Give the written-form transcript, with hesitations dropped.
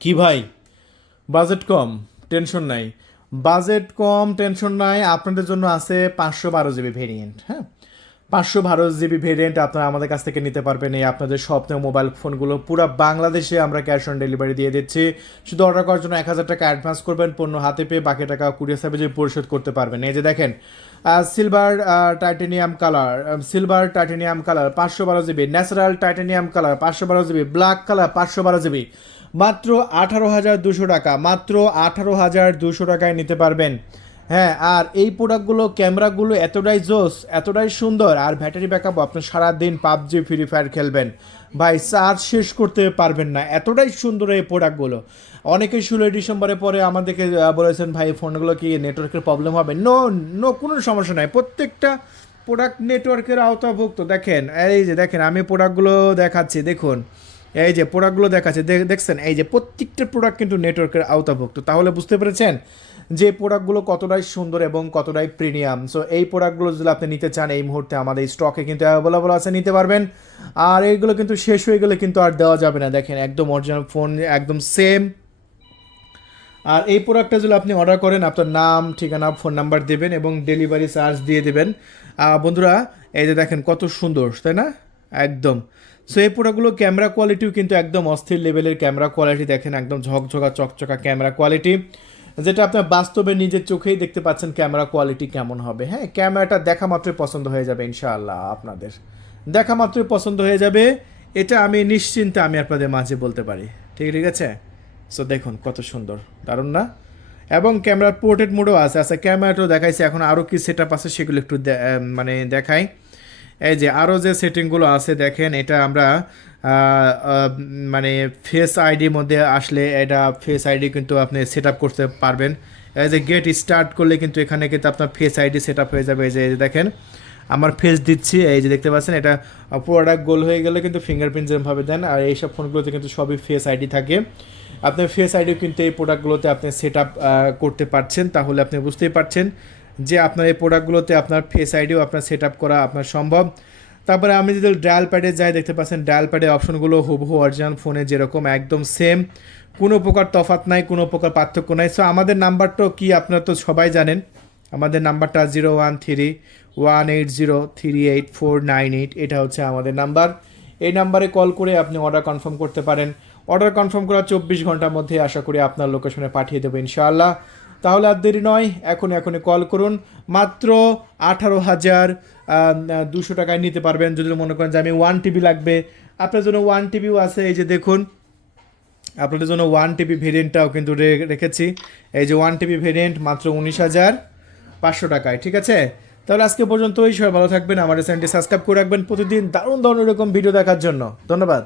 কি ভাই, বাজেট কম, টেনশন নাই। বাজেট কম, টেনশন নাই, আপনাদের জন্য আছে 512 জিবি ভেরিয়েন্ট। হ্যাঁ, 512 জিবি ভেরিয়েন্ট আপনারা আমাদের কাছ থেকে নিতে পারবেন। এই আপনাদের স্বপ্নের মোবাইল ফোনগুলো পুরো বাংলাদেশে আমরা ক্যাশ অন ডেলিভারি দিয়ে দিচ্ছি। শুধু অর্ডার করার জন্য 1,000 টাকা অ্যাডভান্স করবেন, পণ্য হাতে পেয়ে বাকি টাকা কুরিয়ার সার্ভিসে পরিশোধ করতে পারবেন। এই যে দেখেন, silver titanium colour, 512 GB, natural titanium colour 512 GB, black colour 512 GB, মাত্র 18,200 টাকা, মাত্র 18,200 টাকায় নিতে পারবেন। হ্যাঁ, আর এই প্রোডাক্টগুলো ক্যামেরাগুলো এতটাই জোস, এতটাই সুন্দর, আর ব্যাটারি ব্যাকআপ আপনি সারাদিন পাবজি ফ্রি ফায়ার খেলবেন ভাই, চার্জ শেষ করতে পারবেন না, এতটাই সুন্দর এই প্রোডাক্টগুলো। অনেকেই 16 ডিসেম্বরের পরে আমাদেরকে বলেছেন ভাই ফোনগুলো কি নেটওয়ার্কের প্রবলেম হবে। নো নো, কোনো সমস্যা নাই, প্রত্যেকটা প্রোডাক্ট নেটওয়ার্কের আওতাভুক্ত। দেখেন, এই যে দেখেন আমি প্রোডাক্টগুলো দেখাচ্ছি, দেখুন এই যে প্রোডাক্টগুলো দেখাচ্ছে, দেখছেন এই যে প্রত্যেকটা প্রোডাক্ট কিন্তু নেটওয়ার্কের আওতাভুক্ত। তাহলে বুঝতে পেরেছেন যে প্রোডাক্টগুলো কতটাই সুন্দর এবং কতটাই প্রিমিয়াম। সো এই প্রোডাক্টগুলো যদি আপনি নিতে চান এই মুহূর্তে আমাদের স্টকে কিন্তু অ্যাভেলেবল আছে, নিতে পারবেন। আর এইগুলো কিন্তু শেষ হয়ে গেলে কিন্তু আর দেওয়া যাবে না। দেখেন একদম অরিজিনাল ফোন, একদম সেম। আর এই প্রোডাক্টটা যদি আপনি অর্ডার করেন, আপনার নাম, ঠিকানা, ফোন নাম্বার দেবেন এবং ডেলিভারি চার্জ দিয়ে দেবেন। বন্ধুরা, এই যে দেখেন কত সুন্দর, তাই না? একদম। সো এই প্রোডাক্টগুলো ক্যামেরা কোয়ালিটিও কিন্তু একদম অস্থির লেভেলের ক্যামেরা কোয়ালিটি। দেখেন একদম ঝকঝকা চকচকা ক্যামেরা কোয়ালিটি, যেটা আপনার বাস্তবে নিজের চোখেই দেখতে পাচ্ছেন ক্যামেরা কোয়ালিটি কেমন হবে। হ্যাঁ, ক্যামেরাটা দেখা মাত্রই পছন্দ হয়ে যাবে ইনশাআল্লাহ, আপনাদের দেখা মাত্রই পছন্দ হয়ে যাবে। এটা আমি নিশ্চিন্তে আমি আপনাদের মাঝে বলতে পারি। ঠিক ঠিক আছে। সো দেখুন কত সুন্দর, দারুণ না? এবং ক্যামেরার পোর্ট্রেট মোডও আছে। আচ্ছা, ক্যামেরাটাও দেখাইছে, এখন আরও কি সেট আপ আছে সেগুলো একটু মানে দেখাই। এই যে আরও যে সেটিংগুলো আছে দেখেন, এটা আমরা মানে ফেস আইডির মধ্যে আসলে এটা ফেস আইডি কিন্তু আপনি সেট আপ করতে পারবেন। এই যে গেট স্টার্ট করলে কিন্তু এখানে কিন্তু আপনার ফেস আইডি সেট আপ হয়ে যাবে। এই যে দেখেন আমার ফেস দিচ্ছি, এই যে দেখতে পাচ্ছেন, এটা প্রোডাক্ট গোল হয়ে গেলে কিন্তু ফিঙ্গারপ্রিন্ট যেভাবে দেন, আর এইসব ফোনগুলোতে কিন্তু সবই ফেস আইডি থাকে। আপনার ফেস আইডিও কিন্তু এই প্রোডাক্টগুলোতে আপনি সেট আপ করতে পারছেন। তাহলে আপনি বুঝতেই পারছেন যে আপনার এই প্রোডাক্টগুলোতে আপনার ফেস আইডিও আপনার সেট আপ করা আপনার সম্ভব। তারপরে আমি যদি ডায়াল প্যাডে যাই, দেখতে পাচ্ছেন ডায়াল প্যাডের অপশনগুলো হুবহু অরিজিনাল ফোনে যেরকম একদম সেম, কোনো প্রকার তফাৎ নাই, কোনো প্রকার পার্থক্য নাই। সো আমাদের নাম্বারটাও কি আপনারা তো সবাই জানেন, আমাদের নাম্বারটা 0131803849, এটা হচ্ছে আমাদের নাম্বার। এই নাম্বারে কল করে আপনি অর্ডার কনফার্ম করতে পারেন। অর্ডার কনফার্ম করার 24 ঘন্টার মধ্যে আশা করি আপনার লোকেশনে পাঠিয়ে দেবো ইনশাআল্লাহ। তাহলে আর দেরি নয়, এখনই কল করুন। মাত্র 18,200 টাকায় নিতে পারবেন। যদি মনে করেন যে আমি 1 TB লাগবে, আপনার জন্য 1 TBও আছে। এই যে দেখুন, আপনাদের জন্য 1 TB ভেরিয়েন্টটাও কিন্তু রেখেছি। এই যে 1 TB ভেরিয়েন্ট মাত্র 19,500 টাকায়। ঠিক আছে, তাহলে আজকে পর্যন্তই। সবাই ভালো থাকবেন, আমাদের চ্যানেলটি সাবস্ক্রাইব করে রাখবেন প্রতিদিন দারুণ দারুণ এরকম ভিডিও দেখার জন্য। ধন্যবাদ।